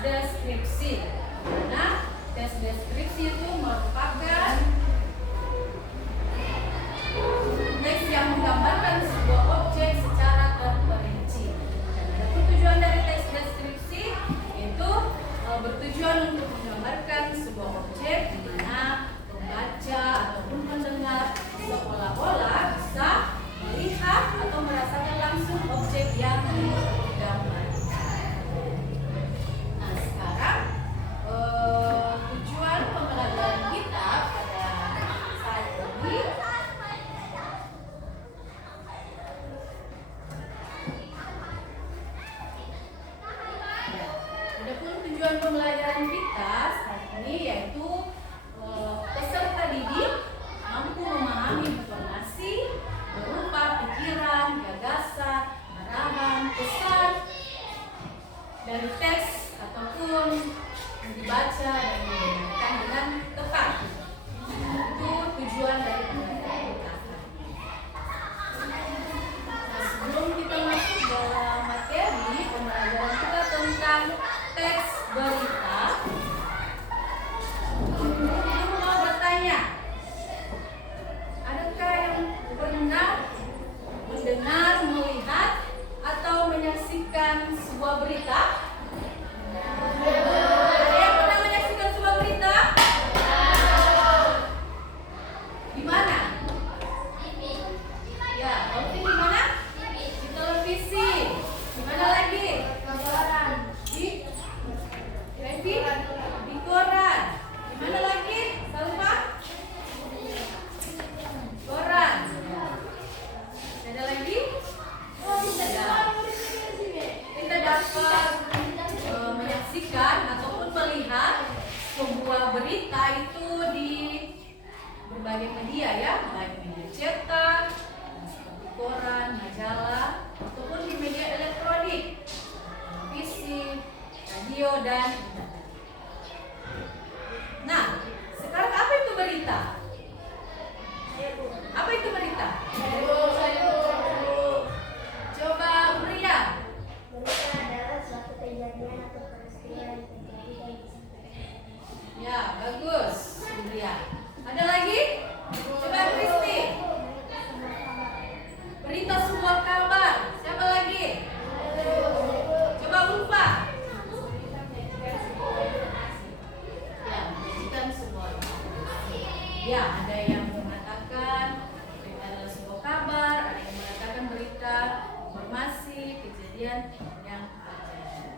deskripsi. Nah, tes deskripsi itu merupakan teks yang menggambarkan sebuah objek secara terperinci. Dan adapun tujuan dari teks deskripsi itu bertujuan untuk menggambarkan sebuah objek di mana pembaca ataupun pendengar seolah-olah bisa melihat atau merasakan langsung objek yang digambarkan. Nah, sekarang tujuan pembelajaran kita pada saat ini adapun tujuan pembelajaran kita berita itu di berbagai media ya, baik media cetak, seperti koran, majalah, ataupun di media elektronik, televisi, radio, dan internet. Nah, sekarang apa itu berita? Apa itu berita? Coba Brian. Berita adalah suatu kejadian atau peristiwa yang terjadi dan Ya, bagus, Brian. Ada lagi? Coba Kristi. Berita sebuah kabar. Siapa lagi? Coba Ulfa. Ya, menyajikan sebuah informasi. Ya, ada yang mengatakan berita adalah sebuah kabar, ada yang mengatakan berita informasi kejadian yang terjadi.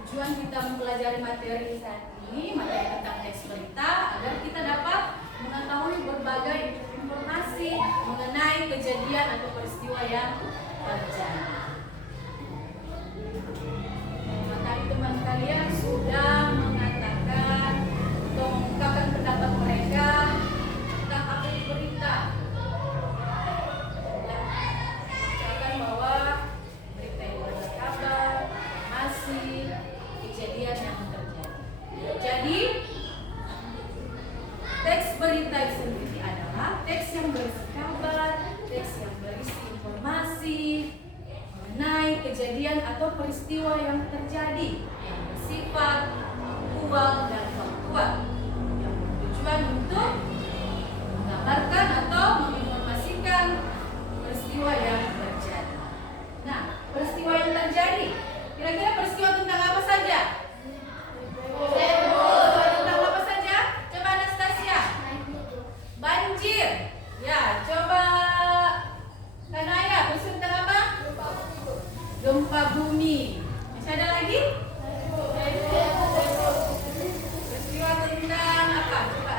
Tujuan kita mempelajari materi saat ini, materi tentang teks berita, agar kita dapat mengetahui berbagai informasi mengenai kejadian atau peristiwa yang terjadi. Teman kalian sudah mengatakan atau mengungkapkan pendapat mereka tentang apa itu berita. Mengatakan bahwa berita itu adalah kabar, informasi, kejadian yang terjadi. Jadi teks berita itu sendiri adalah teks yang berisi kabar, teks yang berisi informasi mengenai kejadian atau peristiwa yang terjadi yang bersifat aktual dan faktual yang bertujuan untuk menggambarkan atau menginformasikan peristiwa yang terjadi. Nah, peristiwa yang terjadi, kira-kira peristiwa tentang apa saja? Tentang apa saja? Coba Anastasia. Banjir. Ya, coba Kanaya, peristiwa tentang apa? Gempa bumi. Masih ada lagi? Peristiwa tentang apa? Coba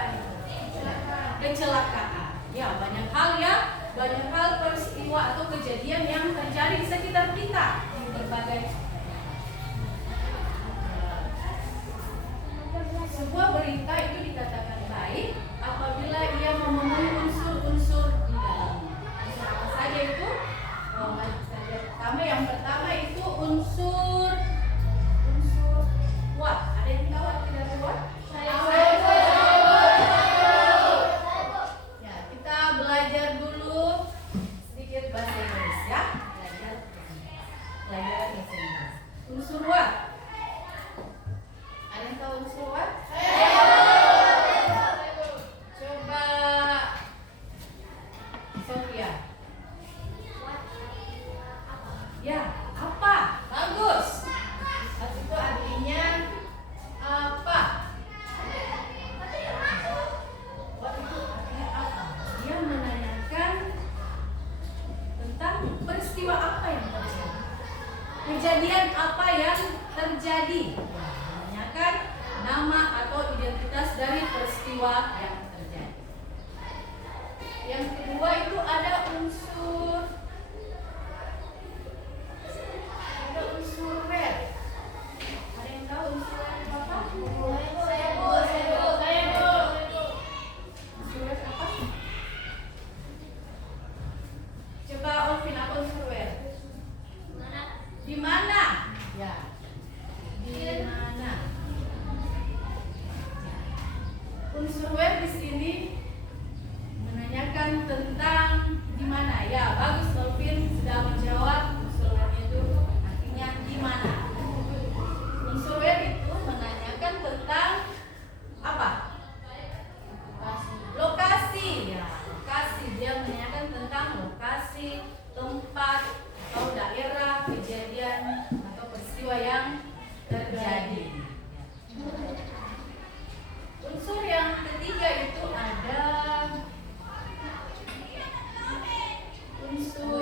kecelakaan. Ya, banyak hal ya, banyak hal peristiwa atau kejadian yang terjadi di sekitar kita di berbagai. Sebuah berita itu dikatakan baik apabila ia memenuhi unsur-unsur di dalamnya. Unsur apa saja itu? Yang pertama itu unsur what? Ada yang tahu atau tidak tahu what? Ya, kita belajar dulu sedikit bahasa Inggris ya. Belajar bahasa Inggris. Unsur what? Ada yang tahu unsur what? Coba Sofia. Ya, apa? Bagus. Itu artinya apa? What itu artinya apa? Dia menanyakan tentang peristiwa apa yang terjadi. Kejadian apa yang terjadi? Menanyakan nama atau identitas dari peristiwa yang terjadi. Yang kedua itu ada unsur where. Ada yang tahu unsur where itu apa? Unsur where apa? Coba Olvin, apa unsur where? Di mana? Ya. Di mana? Unsur where di sini menanyakan tentang di mana. Ya, bagus Olvin sudah menjawab. Unsur where itu di mana? Unsur where itu menanyakan tentang apa? Lokasi. Ya, lokasi. Dia menanyakan tentang lokasi, tempat atau daerah kejadian atau peristiwa yang terjadi. Unsur yang ketiga itu ada unsur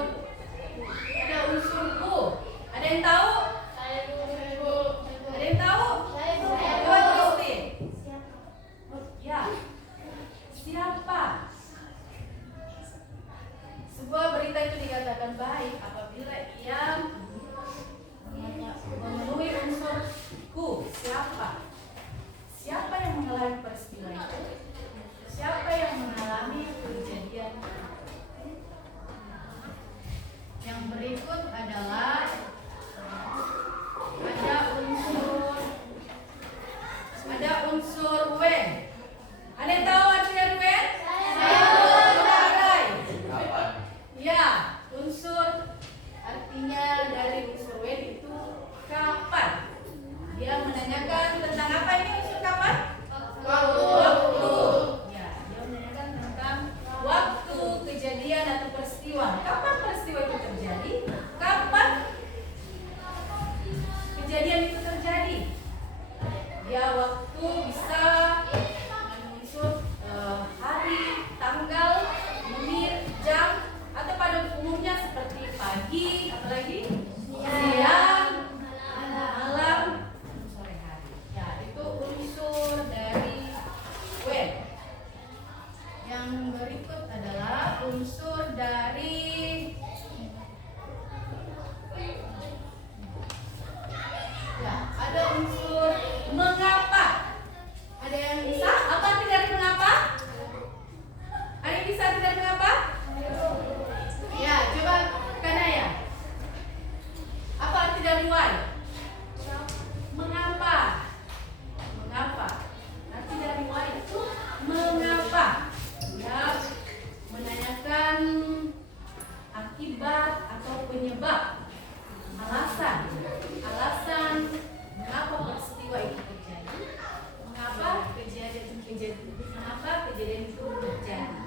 kejadian itu terjadi.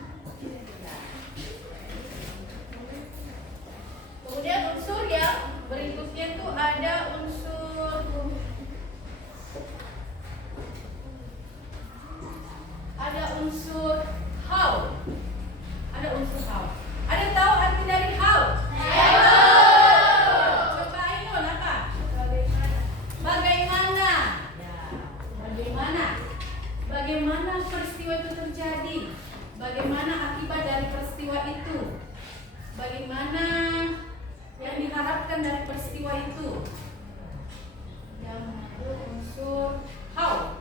Kemudian unsur yang berikutnya itu ada unsur how. Ada unsur how. Ada tahu arti dari how? Coba Ainun apa? Bagaimana? Ya, bagaimana peristiwa itu terjadi? Bagaimana akibat dari peristiwa itu? Bagaimana yang diharapkan dari peristiwa itu? Yang unsur how.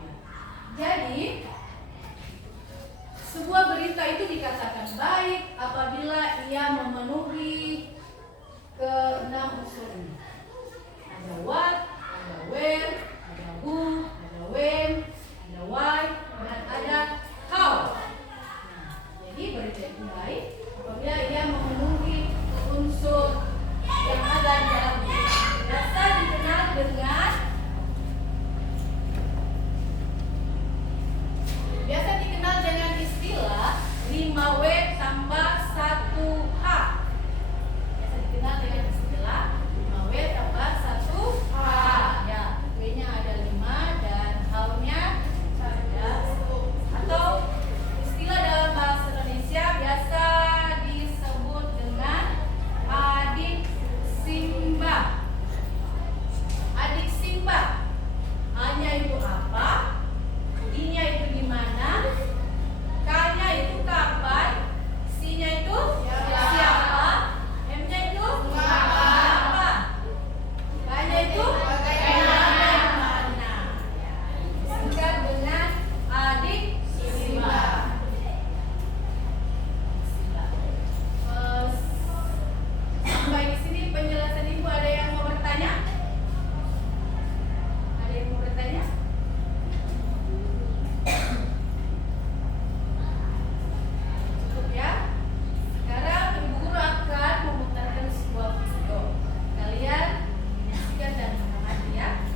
Jadi sebuah berita itu dikatakan baik apabila ia memenuhi ke-6 unsur ini. Ada what, ada where, ada who, ada when, ada why, dan ada how. Jadi berita itu baik apabila ia memenuhi unsur yang ada di dalam berita. Biasa dikenal dengan istilah 5W tambah 1H. Biasa dikenal dengan istilah 5W tambah 1H. Ya, W-nya ada 5 dan H-nya ada 1. Atau istilah dalam bahasa Indonesia biasa disebut dengan adik simbah. Adik simbah. A-nya itu apa? I-nya itu di mana? K-nya itu kapan? C-nya itu siapa? M-nya itu apa? K-nya itu bagaimana? Disingkat dengan adik simbah. Sampai di sini penjelasan Ibu, ada yang mau bertanya? Ada yang mau bertanya? Cukup ya. Sekarang Ibu Guru akan memutarkan sebuah video. Kalian menyaksikan dan mengamati ya.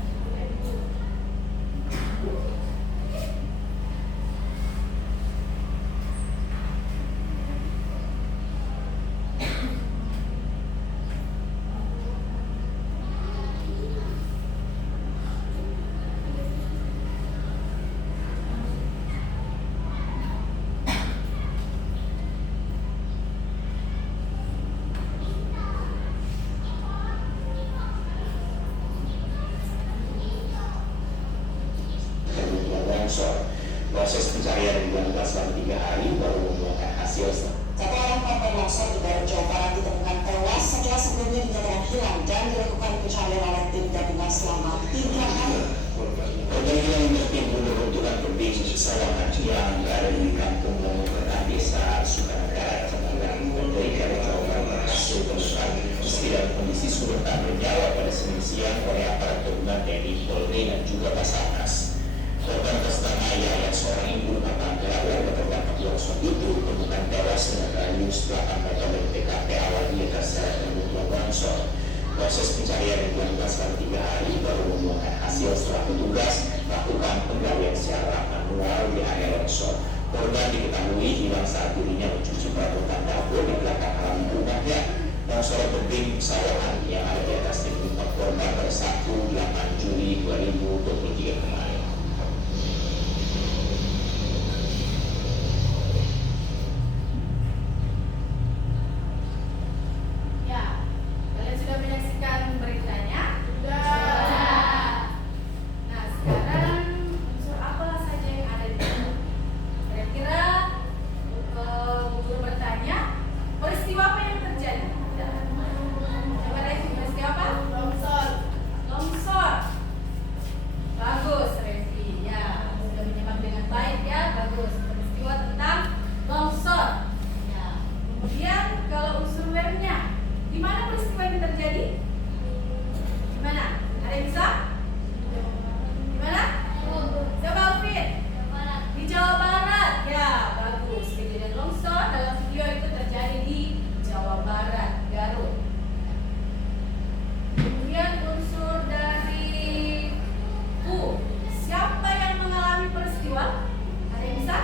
Proses pencarian dilakukan selama 3 hari baru membuahkan hasil. Satu orang korban longsor di Garut, Jawa Barat ditemukan tewas setelah sebelumnya dinyatakan hilang dan dilakukan pencarian oleh tim gabungan selama 3 hari. Korban yang tertimbun beruntukan tebing pesawahan yang berada di kampung Longokerta, desa Sukanegara, Kecamatan Pondok, Jawa Barat berhasil ditemukan meski dalam kondisi sudah tak bernyawa pada Senin siang oleh aparat gabungan TNI, Polri dan juga Basarnas. Korban atas nama Yaya, seorang ibu rumah tangga warga terdampak longsor itu ditemukan tewas dengan radius 8 meter dari TKP awal dia terseret terbentuk longsor. Proses pencarian yang dilakukan selama 3 hari baru membuahkan hasil setelah petugas melakukan penggalian secara manual di area longsor. Korban diketahui hilang saat dirinya mencuci perabotan dapur di belakang halaman rumahnya. Longsor tebing pesawahan yang ada di atas tim korban pada Sabtu 8 Juli 2023 kemarin. Siapa yang mengalami peristiwa? Ada yang bisa?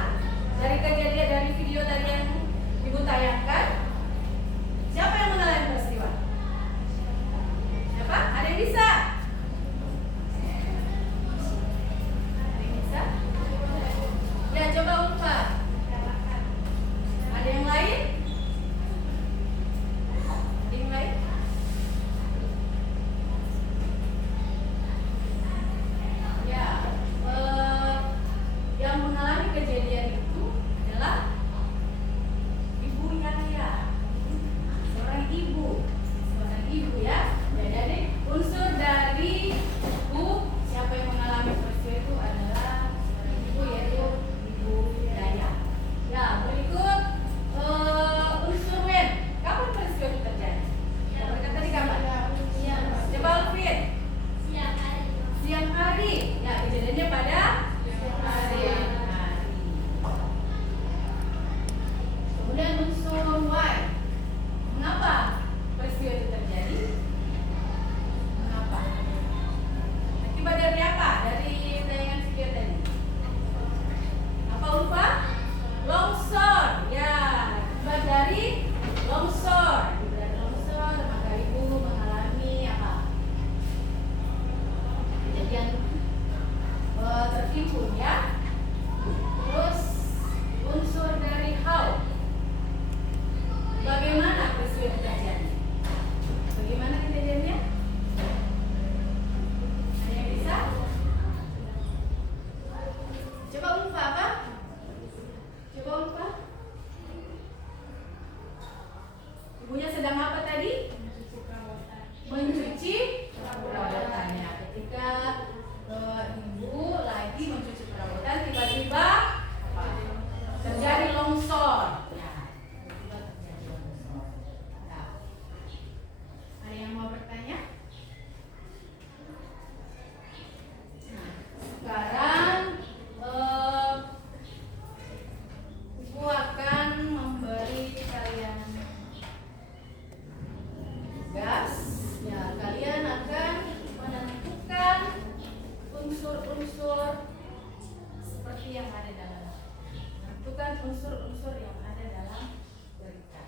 ada dalam. Tentukan unsur-unsur yang ada dalam berita.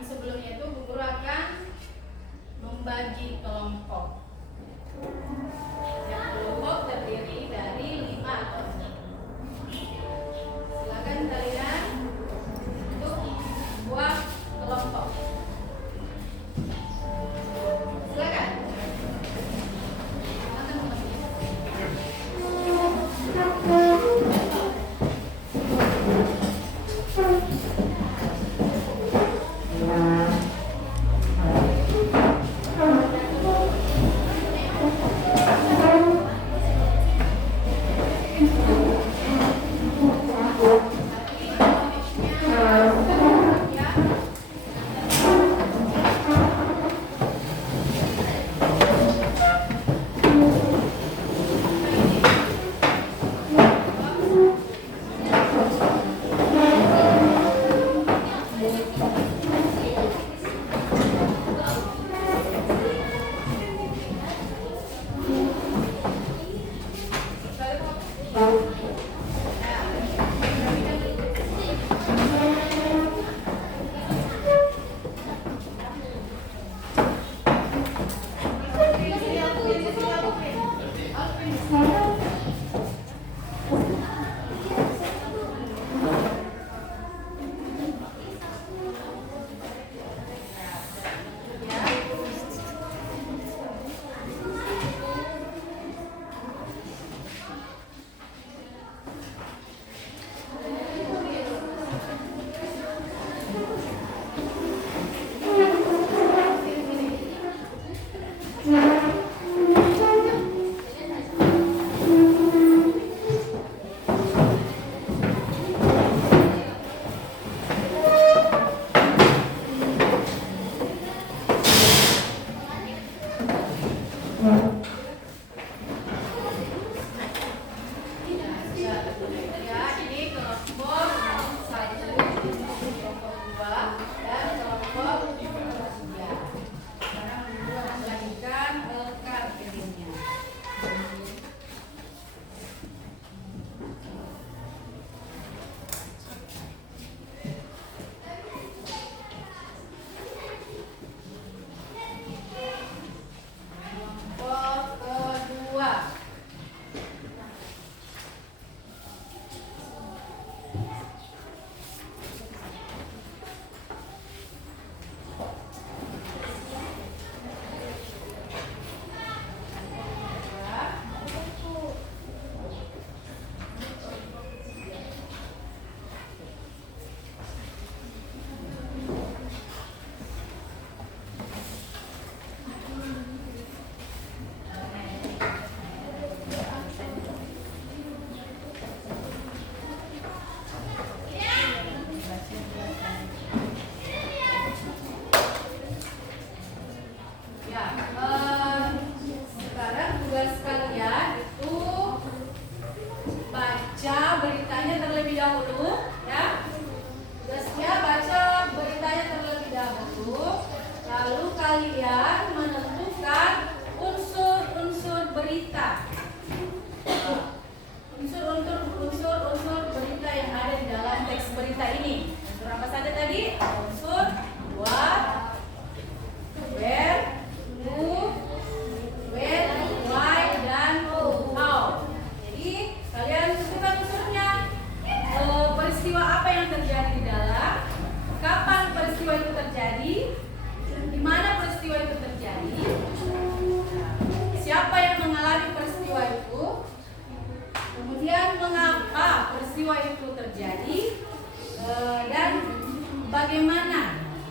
Sebelumnya itu Bu Guru akan membagi kelompok. Setiap kelompok terdiri dari 5 atau 6. Silakan kalian untuk buat kelompok. Silakan.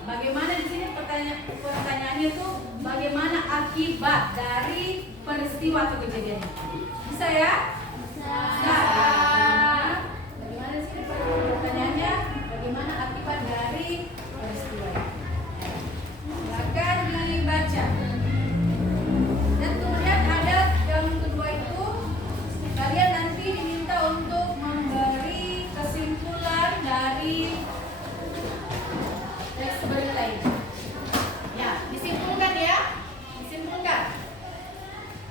Bagaimana di sini pertanyaannya itu bagaimana akibat dari peristiwa atau kejadian itu? Bisa ya? Bisa. Bagaimana di sini pertanyaannya? Bagaimana akibat dari peristiwa itu? Silakan dibaca. Dan kemudian ada yang kedua itu kalian nanti diminta untuk memberi kesimpulan dari teks berita ini. Ya, disimpulkan ya. Disimpulkan.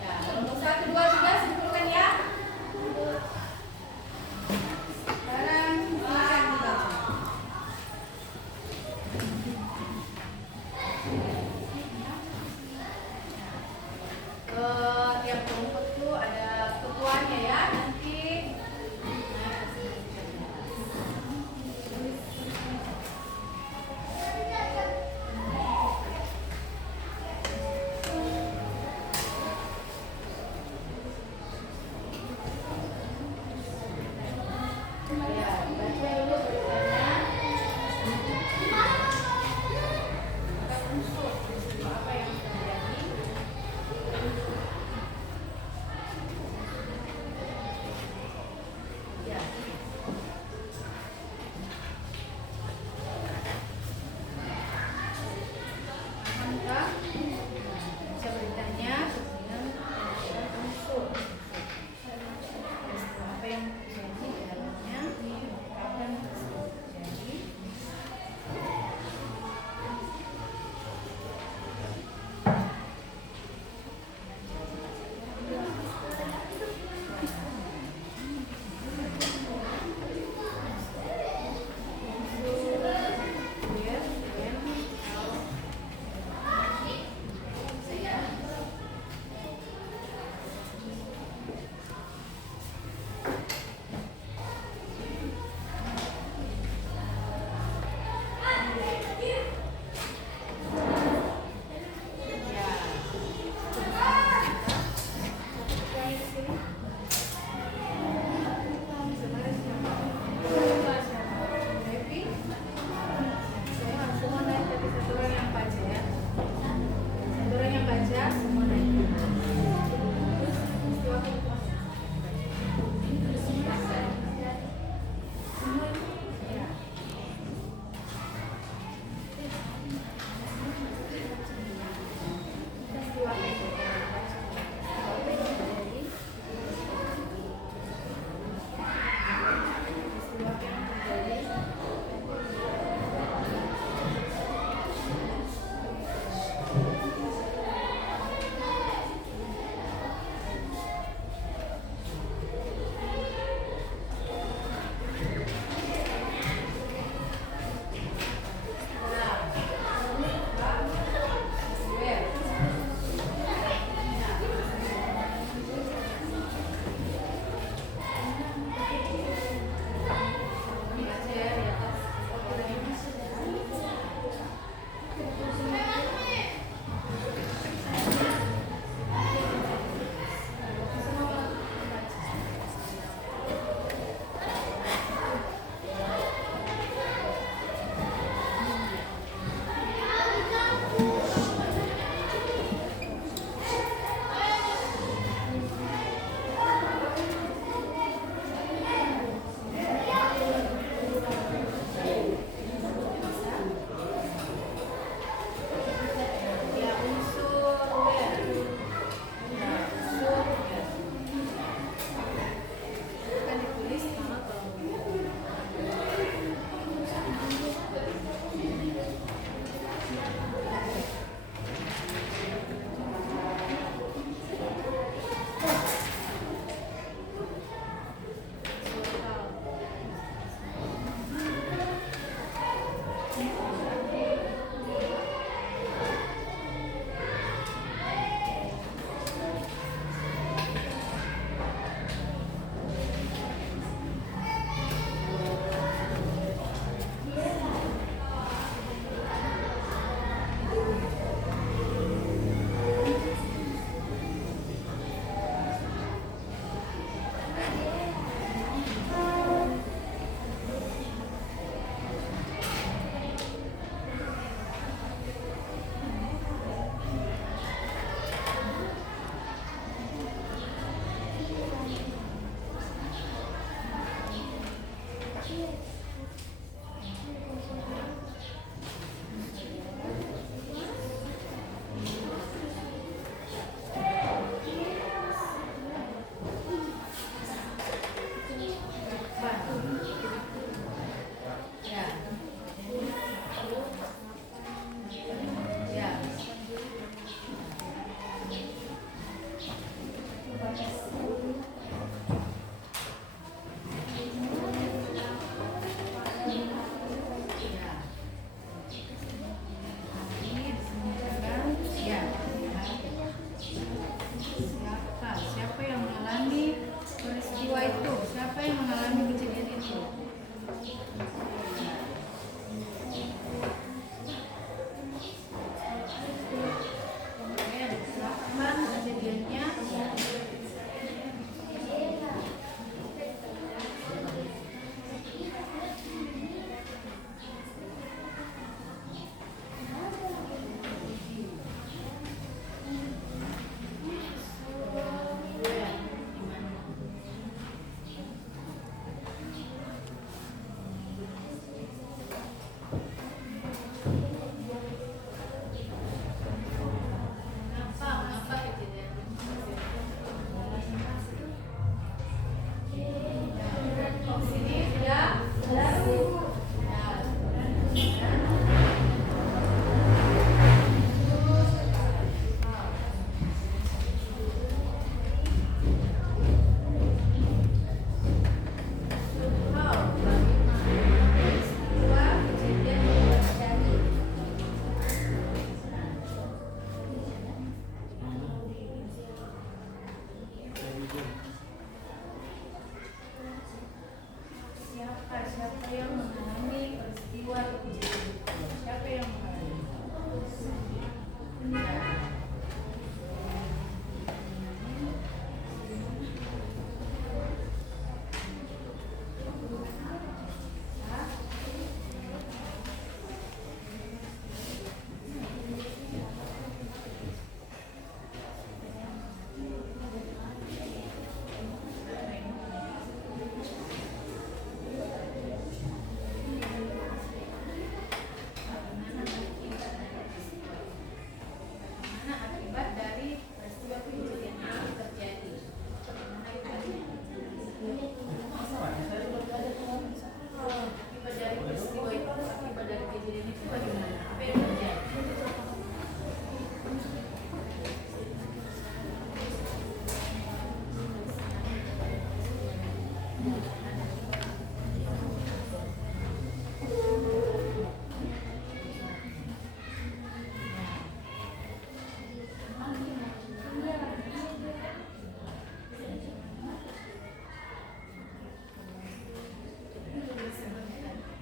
Ya, nomor 1, 2, 3 simpulkan ya.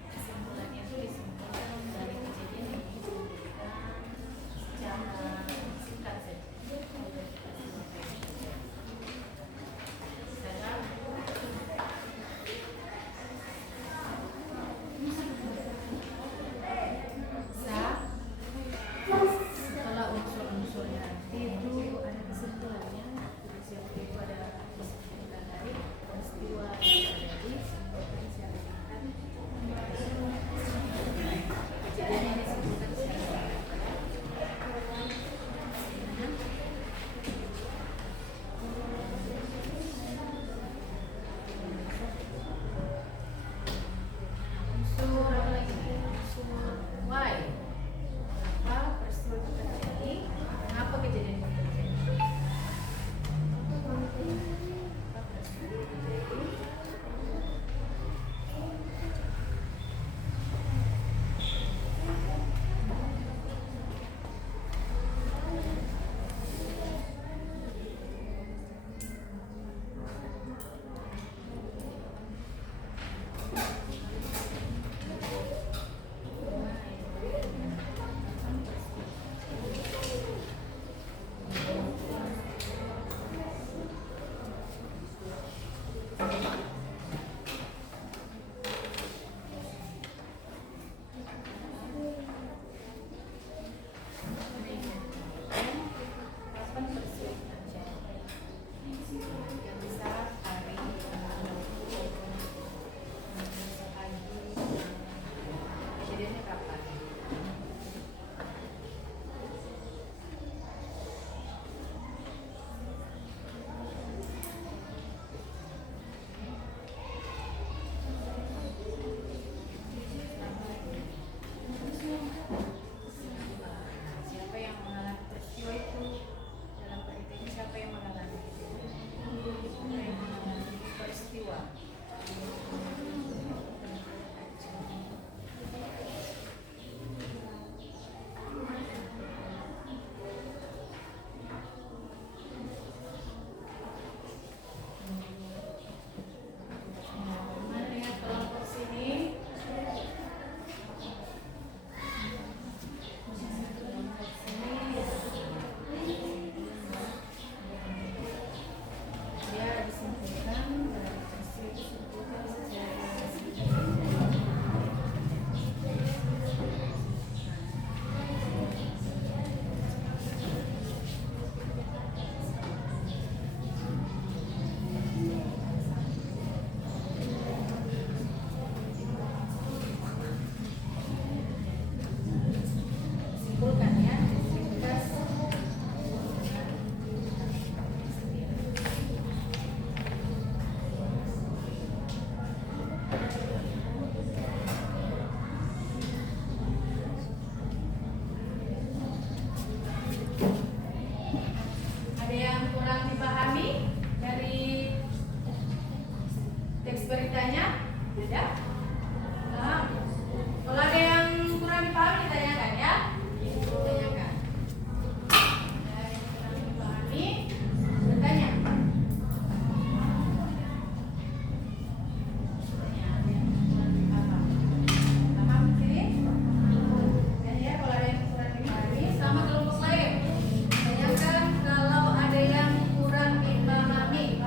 Kesimpulannya itu disimpulkan dari kejadian yang diceritakan secara singkat saja. Setelah unsur-unsurnya nanti itu ada kesimpulannya. Kesimpulan itu ada kesimpulan dari peristiwa yang terjadi, simpulkan secara singkat. Kejadian yang disebutkan secara singkat. Unsur apa lagi nih? Unsur why. Kenapa peristiwa itu terjadi? Kenapa kejadian itu terjadi? Kenapa peristiwa itu terjadi? Kapan peristiwa itu terjadi? Yang bisa hari, pagi, kejadiannya kapan? Siapa yang mengalami peristiwa itu? Dalam cerita ini siapa yang mengalami? Siapa yang mengalami peristiwa? Mana lihat kelompok sini? Dia disimpulkan dari peristiwa disebutkan secara simpulkan ya, ringkas. Ada yang kurang dipahami dari teks beritanya? Ada? Paham? Kalau ada yang kurang dipahami, ditanyakan ya. Tanyakan. Ada yang kurang dipahami, bertanya. Ada yang kurang dipahami. Paham di sini? Dan ya, kalau ada yang kurang dipahami, sama kelompok lain. Tanyakan kalau ada yang kurang dipahami.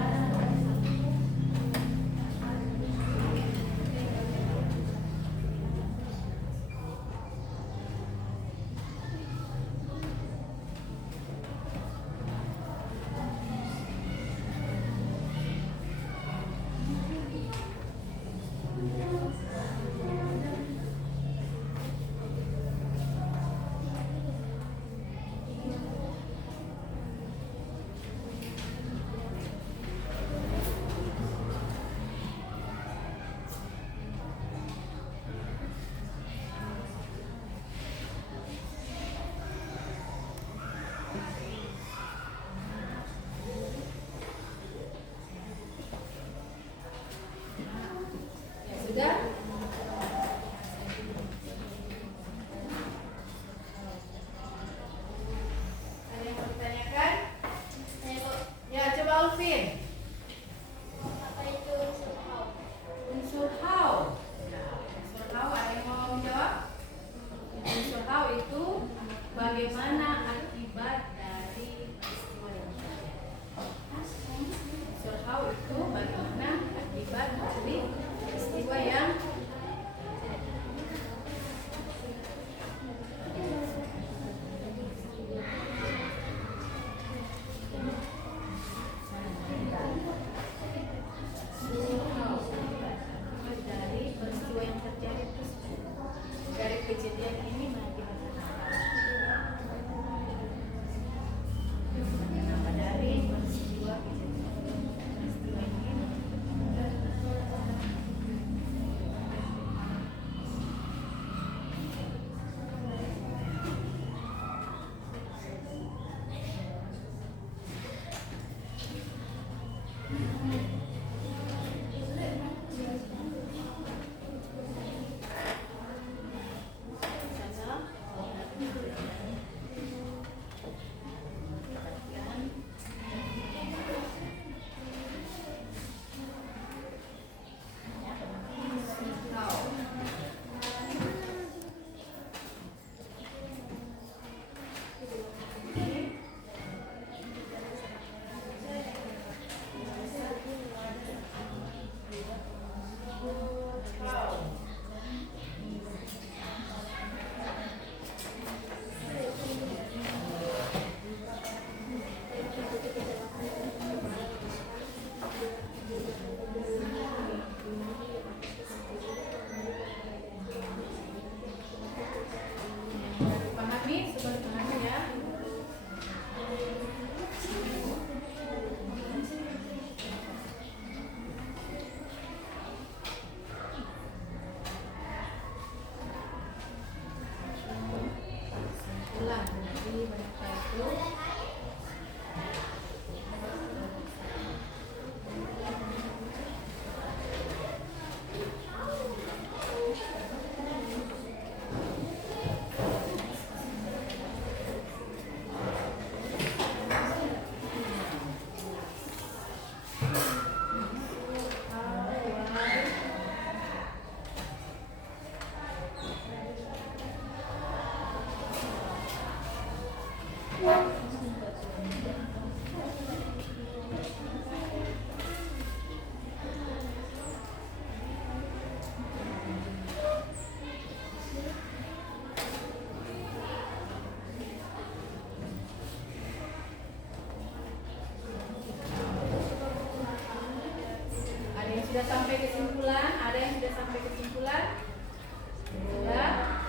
Sudah sampai kesimpulan? Ada yang sudah sampai kesimpulan? Sudah?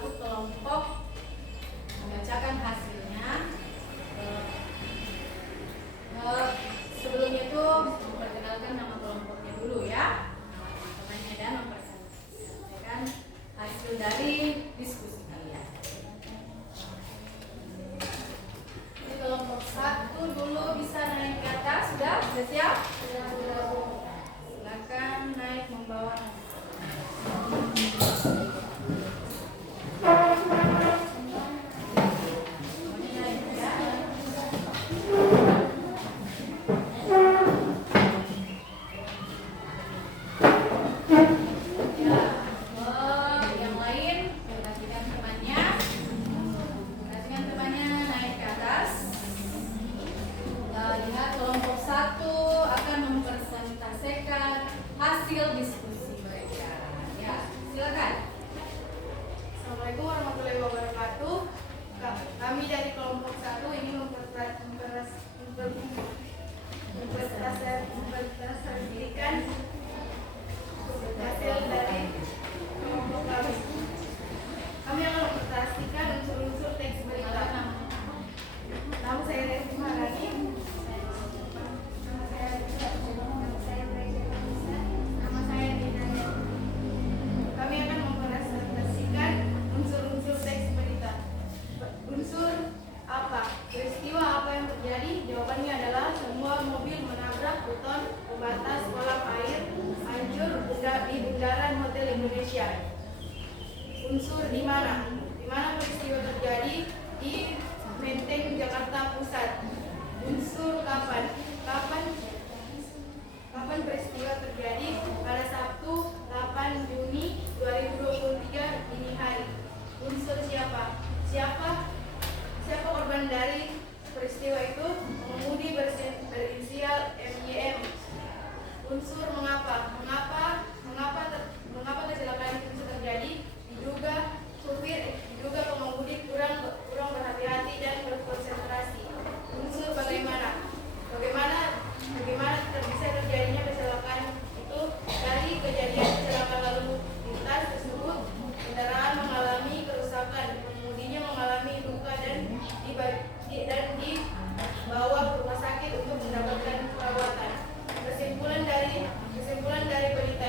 satu kelompok membacakan hasilnya. Sebelumnya itu memperkenalkan nama kelompoknya dulu ya, nama teman-temannya dan mempersampaikan hasil dari diskusi kalian. Jadi kelompok 1 dulu bisa naik ke atas, sudah siap? Silakan naik membawa. Hasil diskusi mereka. Ya, silakan. Assalamualaikum warahmatullahi wabarakatuh. Kami dari kelompok 1 ini mempresentasikan hasil dari kelompok kami. Kami akan mempresentasikan unsur-unsur teks berita. Nama saya Revi Maharani. Nama saya Dina. Kami akan mempresentasikan unsur-unsur teks berita. Unsur apa? Peristiwa apa yang terjadi? Jawabannya adalah semua mobil menabrak beton pembatas kolam air hancur di bundaran Hotel Indonesia. Unsur di mana? Di mana peristiwa terjadi? Di Menteng, Jakarta Pusat. Unsur kapan? Kapan peristiwa terjadi? Pada Sabtu 8 Juni 2023 dini hari. Unsur siapa? Siapa korban dari peristiwa itu? Pengemudi berinisial MYM. Unsur mengapa? Mengapa kecelakaan itu bisa terjadi? Diduga pengemudi kurang berhati-hati dan berkonsentrasi. Unsur bagaimana bisa terjadinya kecelakaan itu? Dari kejadian kecelakaan lalu lintas tersebut, kendaraan mengalami kerusakan, pengemudinya mengalami luka dan dibawa ke rumah sakit untuk mendapatkan perawatan. Kesimpulan dari berita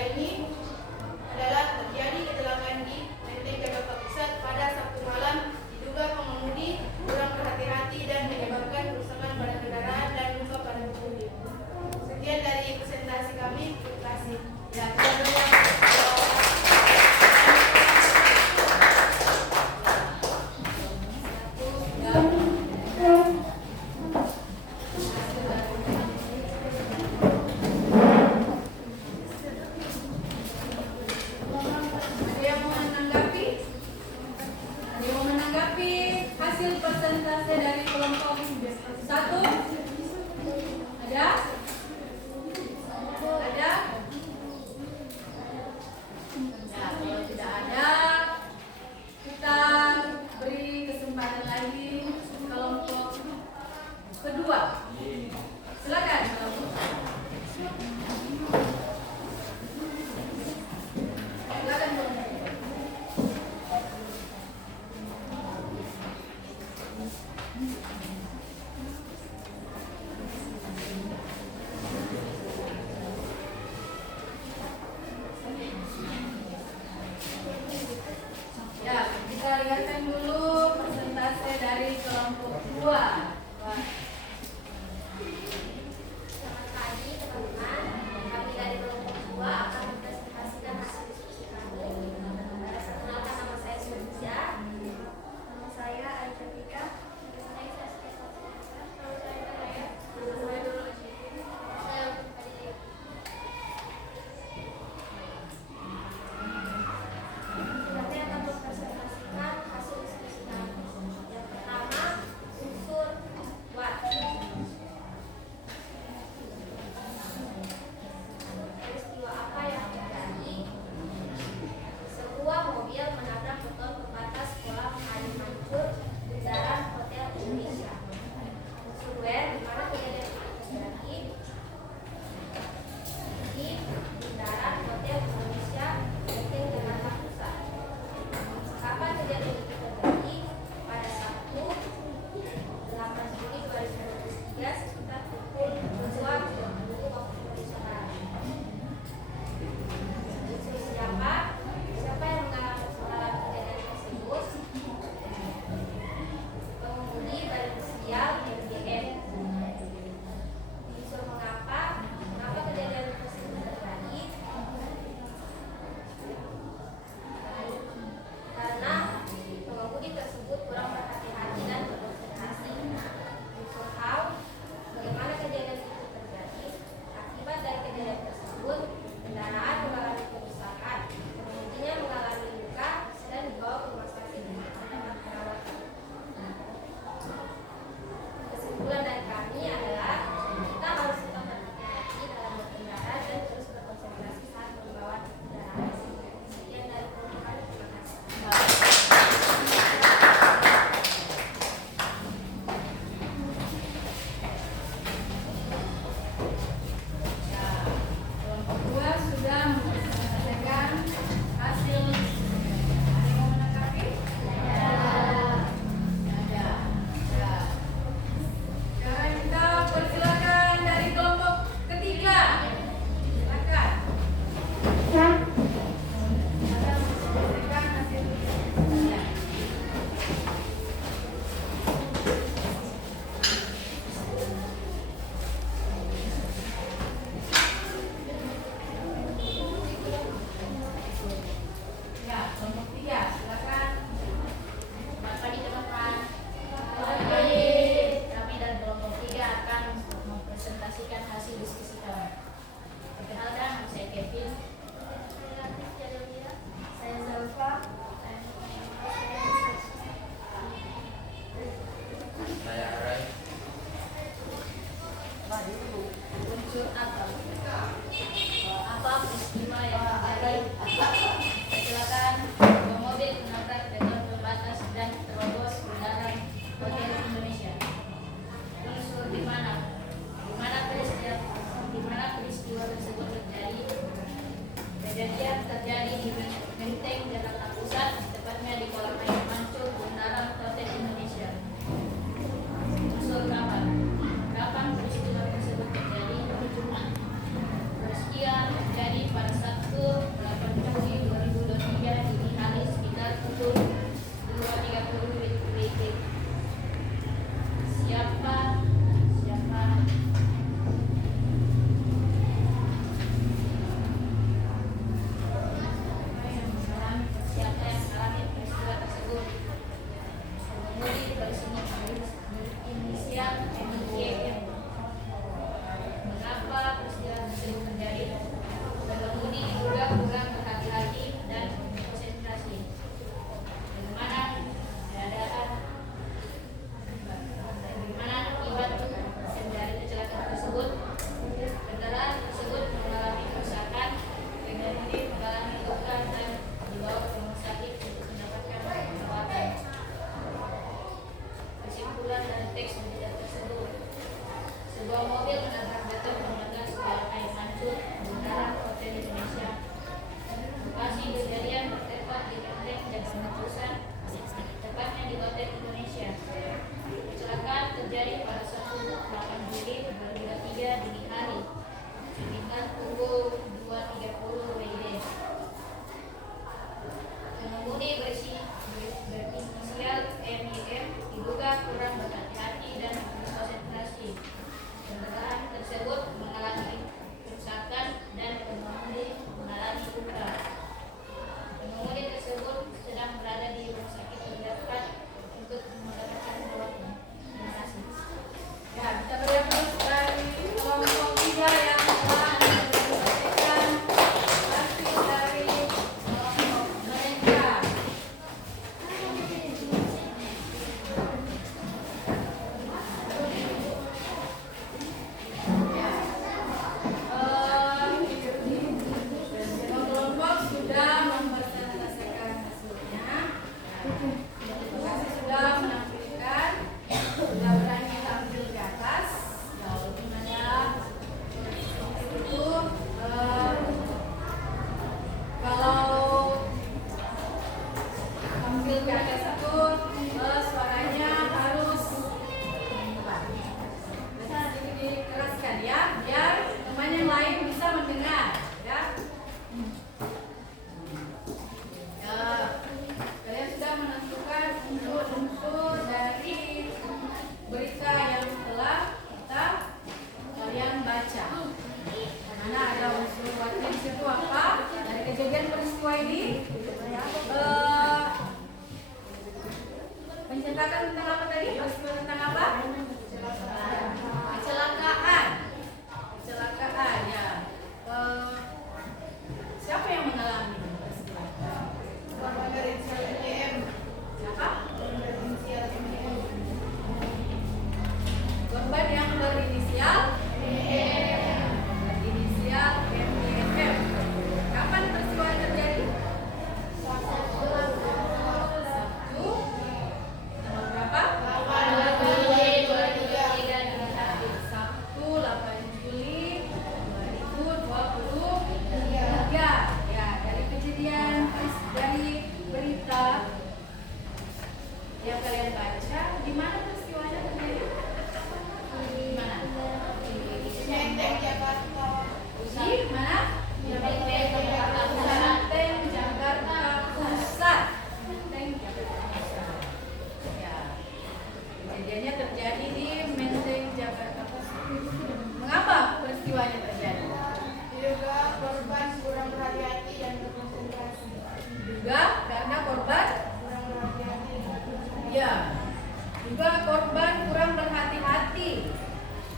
Kasih sudah menampilkan, sudah berani tampil di atas. Lalu gimana? Itu kalau tampil di atas itu suaranya harus dikeraskan ya, biar teman yang lain bisa mendengar ya. Kalian sudah menentukan unsur-unsur dari berita yang telah kalian baca. Mana ada unsur waktu di situ apa? Dari kejadian peristiwa ini menceritakan tentang apa tadi? Peristiwa tentang apa? Kecelakaan ya. Siapa yang mengalami peristiwa? Korban dari inisial MYM. Siapa? Korban dari inisial MYM. Korban yang berinisial berinisial MYM. Kapan peristiwa terjadi? Sabtu. Tanggal berapa? 8 Juli 2023. Ya, dari kejadian dari berita yang kalian baca, di mana peristiwanya terjadi? Di mana? Menteng Jakarta. Di mana? Menteng Jakarta Pusat. Menteng Jakarta Pusat. Ya. Kejadiannya terjadi di Menteng Jakarta Pusat. Mengapa peristiwanya terjadi? Diduga korban kurang berhati-hati dan berkonsentrasi. Juga karena korban Kurang berhati-hati dan berkonsentrasi. ya. Juga korban kurang berhati-hati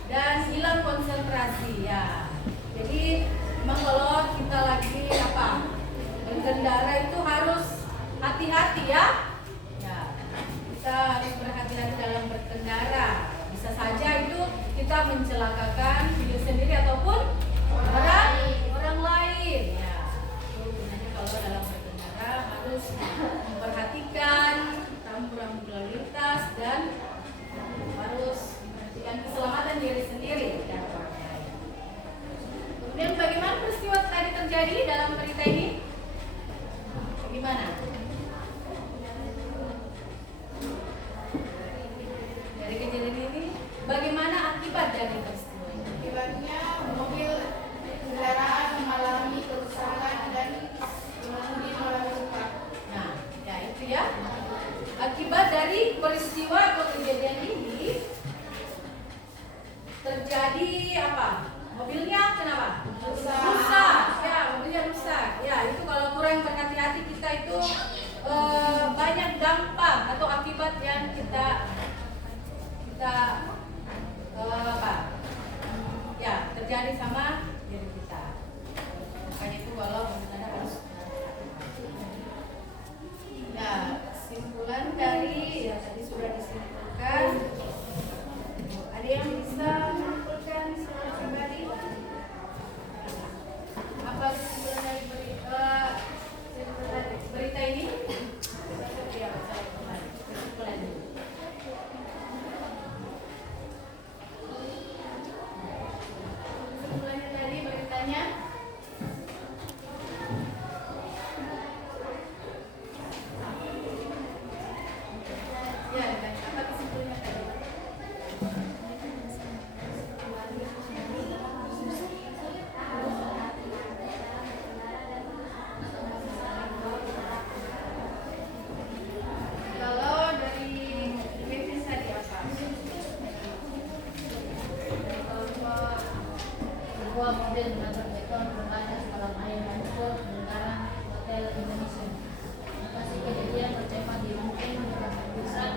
dan hilang konsentrasi ya. Jadi memang kalau kita lagi berkendara itu harus hati-hati ya. Ya. Kita harus berhati-hati dalam berkendara. Bisa saja itu kita mencelakakan diri sendiri ataupun orang lain. Ya. Itu gunanya kalau dalam berkendara harus memperhatikan rambu-rambu lalu lintas dan harus memperhatikan keselamatan diri sendiri dan orang lain. Kemudian bagaimana peristiwa tadi terjadi dalam berita ini? Bagaimana? Dari kejadian ini, bagaimana akibat dari peristiwa ini? Akibatnya mobil kendaraan mengalami kerusakan dan pengemudi mengalami luka. Nah, ya itu ya. Akibat dari peristiwa atau kejadian ini terjadi apa? Mobilnya kenapa? Rusak. Ya, mobilnya rusak. Ya, itu kalau kurang berhati-hati kita itu banyak dampak atau akibat yang kita ya terjadi sama diri kita. Makanya itu kalau benar harus berhati-hati. Ya, kesimpulan dari ya tadi sudah disimpulkan. Ada yang bisa menyimpulkan secara pribadi? Apa kesimpulan dari berita ini? Ya, kesimpulan ini. Kesimpulannya tadi beritanya. Ya, dan apa kesimpulannya tadi? Kalau dari Kevin tadi apa? Sebuah mobil menabrak beton berkaca kolam air hancur lingkaran Hotel Indonesia. Lokasi kejadian bertempat di Menteng Jakarta Pusat.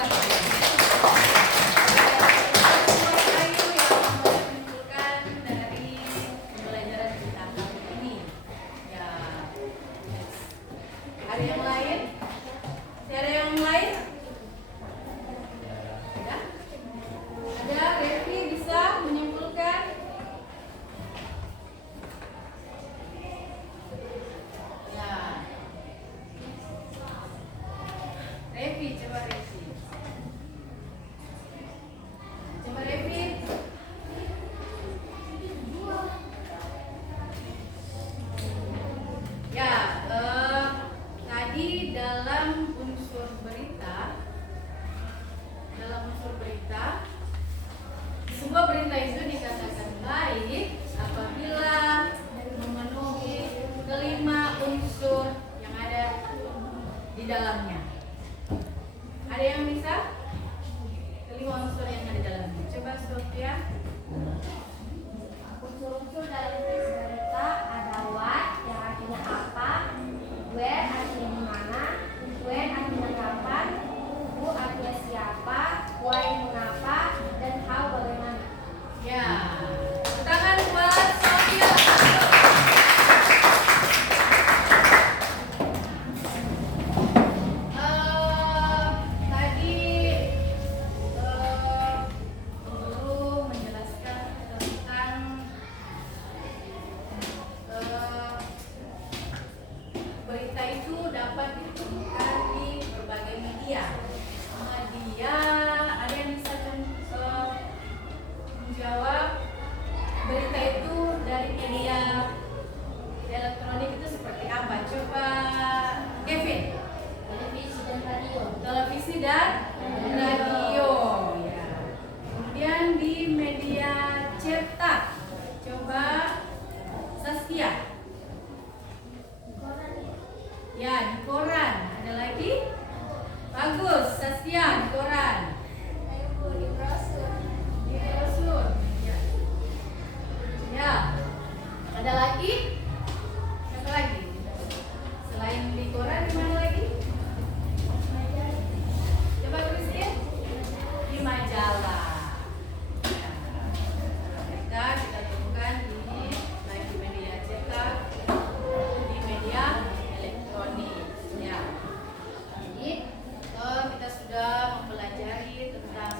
buat kalian. Ayo yang mau menyimpulkan dari pembelajaran kita kali ini. Ya, ada yang lain? Ada yang lain? Ada? Ada? Revi bisa menyimpulkan? Ya. Revi, coba Revi. Coba Revi. Ya, tadi dalam unsur berita, sebuah berita itu dikatakan baik apabila memenuhi kelima unsur yang ada di dalamnya. Ada yang bisa? Kelima unsur yang ada di dalamnya. Coba Sofia. Unsur-unsur dalam teks berita ada what yang artinya apa, where artinya di mana, when artinya kapan, who artinya siapa, why mengapa, dan how bagaimana. Ya, tangan buat Sofia. Tadi guru menjelaskan tentang berita itu dapat ditemukan di berbagai media. Ada yang bisa menjawab berita itu dari media elektronik itu seperti apa? Coba Kevin. Televisi dan radio. Televisi dan radio. Ya. Kemudian di media cetak. Coba Saskia. Ya, di koran. Ada lagi? Bagus, Saskia, di koran. Di brosur. Di brosur. Ya. Ya. Ada lagi? Siapa lagi? Selain di koran, di mana lagi? Coba tulisin. Di majalah. Ya. Mereka kita temukan di baik di media cetak, di media elektronik. Ya. Jadi kita sudah mempelajari tentang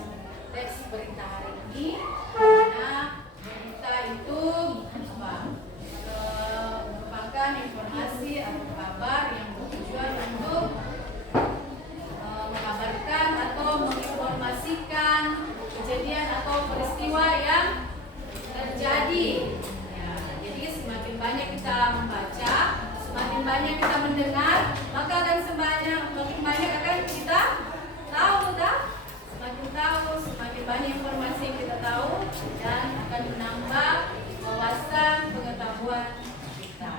teks berita hari ini. Karena berita itu apa? Merupakan informasi atau kabar yang bertujuan untuk mengabarkan atau menginformasikan kejadian atau peristiwa yang terjadi. Ya, jadi semakin banyak kita membaca, semakin banyak kita mendengar, maka akan semakin banyak akan kita tahu, semakin tahu, semakin banyak informasi yang kita tahu dan akan menambah wawasan pengetahuan kita.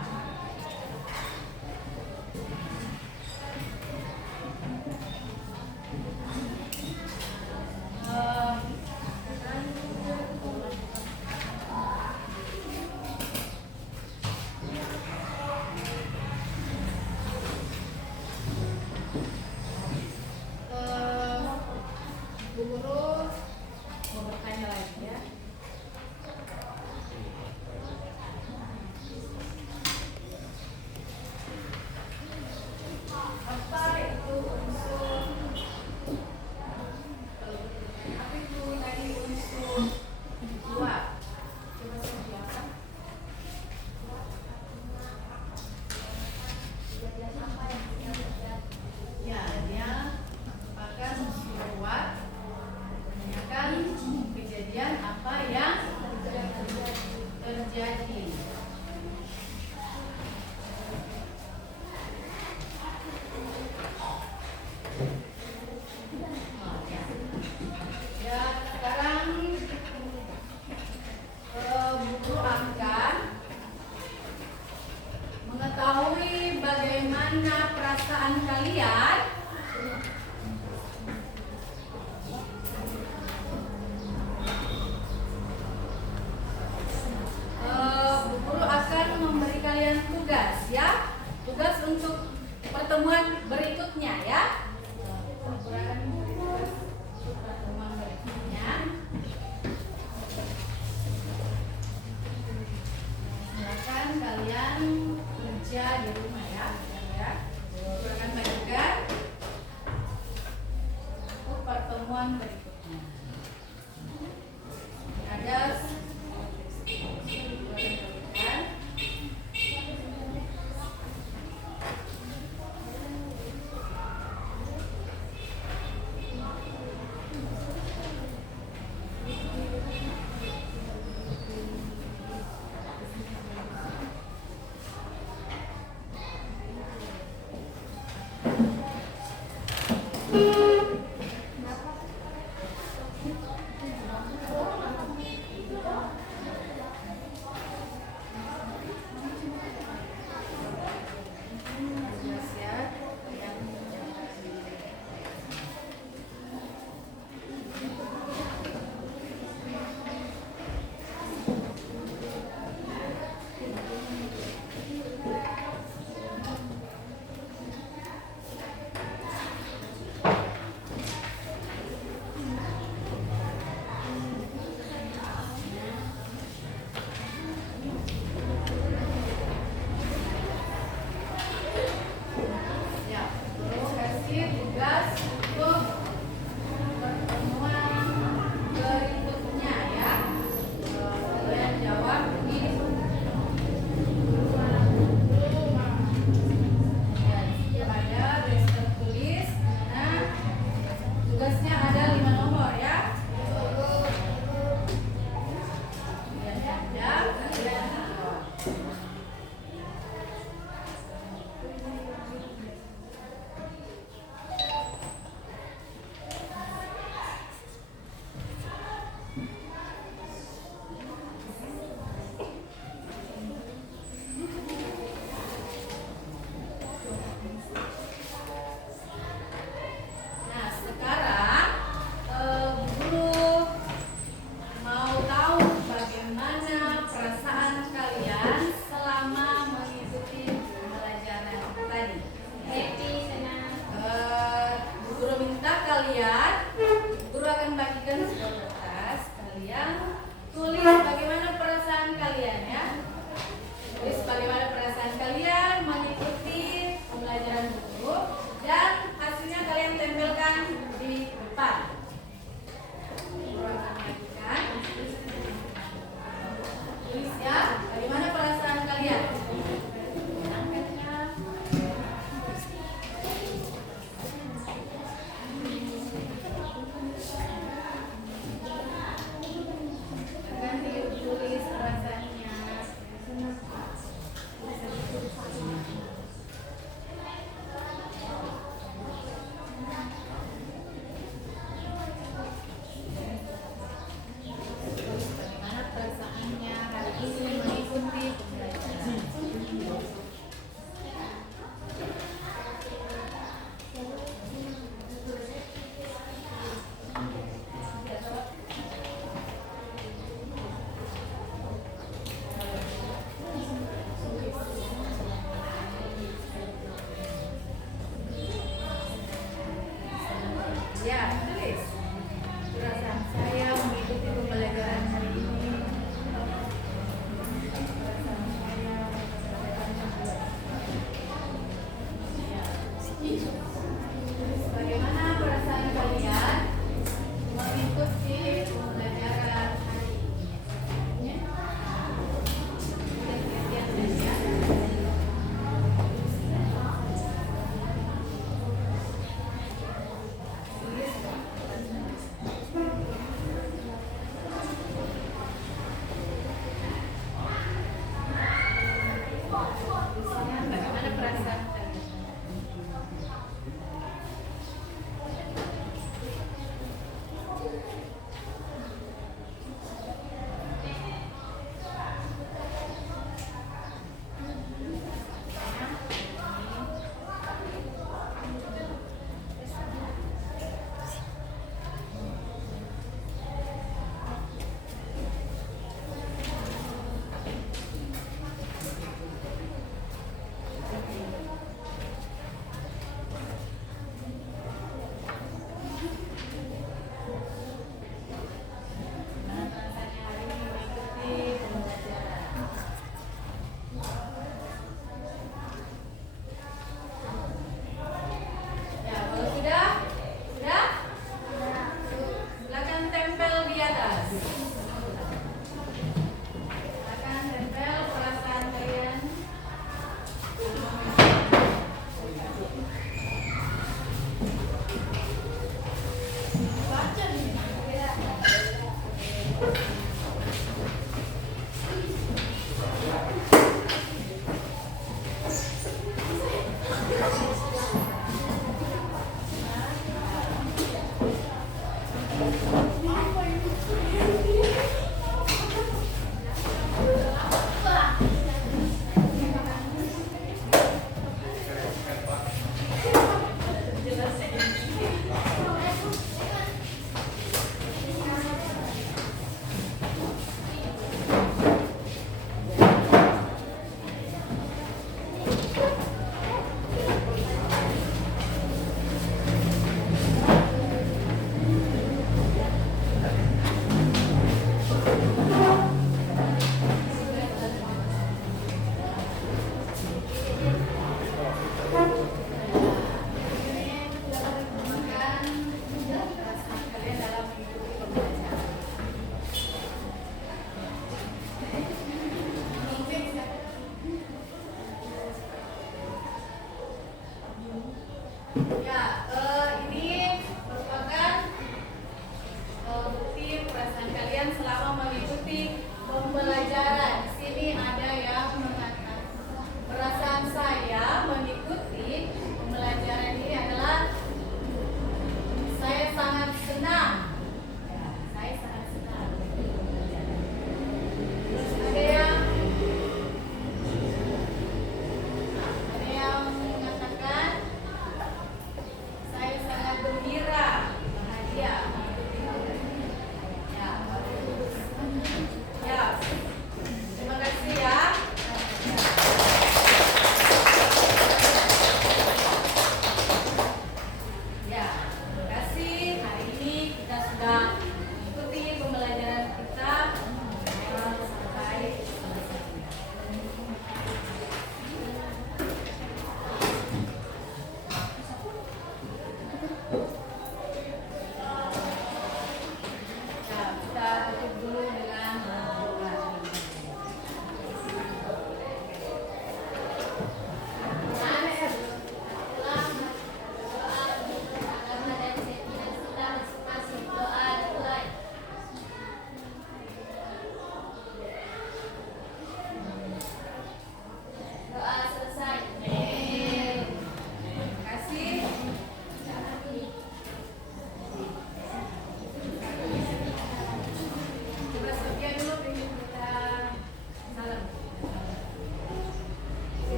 Bu Guru mau bertanya lagi ya. Apa itu unsur? Apa itu tadi unsur dua? Coba siapa? Ya, dia merupakan unsur what, menanyakan kejadian apa yang terjadi. Ya, sekarang guru akan mengetahui bagaimana perasaan kalian Bu Guru akan memberi kalian tugas ya, tugas untuk pertemuan berikutnya ya. kalian kerja di rumah ya. Aku akan bagikan untuk pertemuan berikutnya. Ada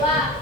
2.